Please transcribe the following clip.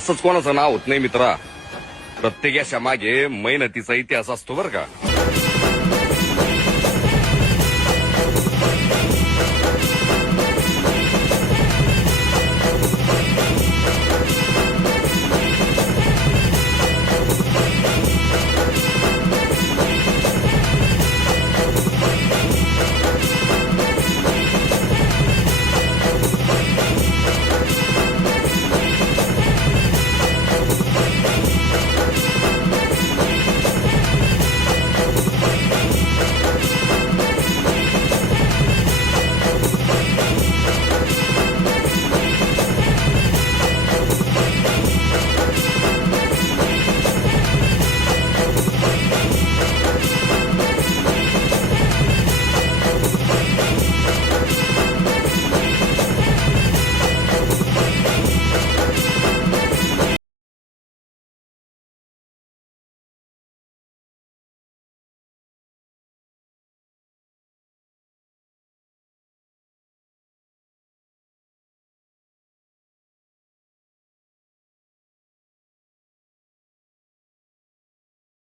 असंच कोणाचं नाव होत नाही मित्रा. प्रत्येक यशा मागे मेहनतीचा इतिहास असतो बरं का.